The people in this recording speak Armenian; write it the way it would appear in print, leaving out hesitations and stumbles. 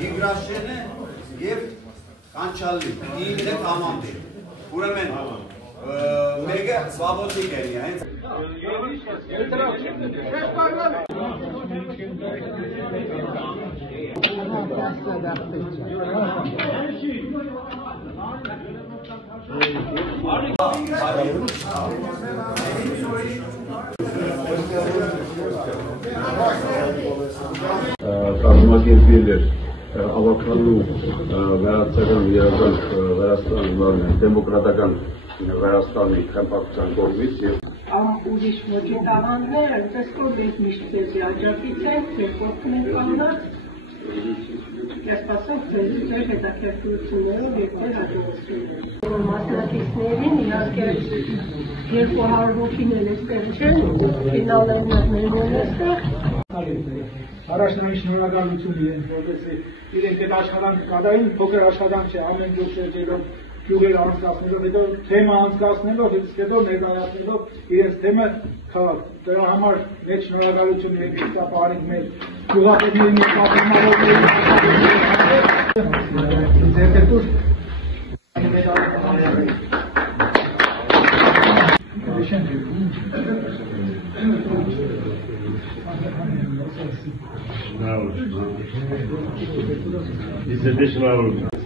Իգրաշենը և կանչալի, ինդ հետ համանդ է, ուրեմեն մեկը սվաբոդիկ է հենց կազմակերպել էր ավականու վերացական իրական Վրաստանի դեմոկրատական Վրաստանի խմբակցության կողմից եւ ուրիշ ոչի տաղանդները դες որ մենք միշտ ձեզ աջակից ենք, ձեր կողքն ենք կանգնած ես ասեմ ձեր հետաքրքրություններով եւ ձեր հաջողություններով մասնակիցներին իհարկե 200 հոգին էլ էստեղ չեն, ֆինալներն էլ էստեղ Առաջնային շնորհակալություն իրենք այդ աշխատանք կատարին, փոքր աշխատանք չէ, ամեն գյուղ շրջելով, գյուղեր անցկացնելով, հետո թեմա անցկացնելով, հետո ներկայացնելով իրենց թեմը քաղաք։ Դրա համար մեծ շնորհակալություն իրենք ստա բարին մեր գյուղապետներին եւ It's additional